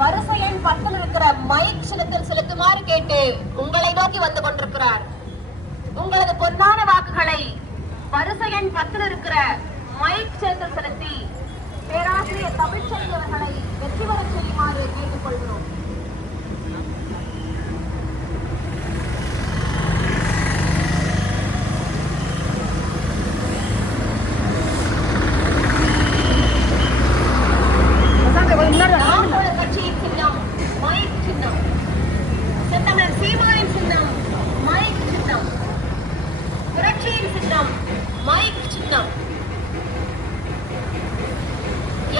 வரிசை எண் 10 இருக்கிற மைக் சின்னத்தில் செலுத்துமாறு கேட்டு உங்களை நோக்கி வந்து கொண்டிருக்கிறார். உங்களது பொன்னான வாக்குகளை வரிசை எண் 10 இருக்கிற மைக் சின்னத்தில் செலுத்தி பேராசிரியர் தமிழ்ச்செல்வி அவர்களை வெற்றி பெறச் செய்யுமாறு கேட்டுக்கொள்கிறோம்.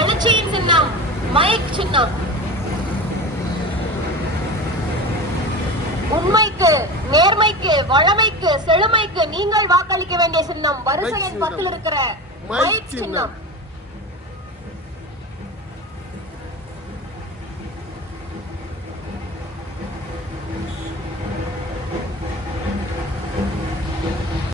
எழுச்சியின் சின்னம் மைக் சின்னம். உண்மைக்கு, நேர்மைக்கு, வளமைக்கு, செழுமைக்கு நீங்கள் வாக்களிக்க வேண்டிய சின்னம் வரிசை எண் 10 இருக்கிற மைக் சின்னம்.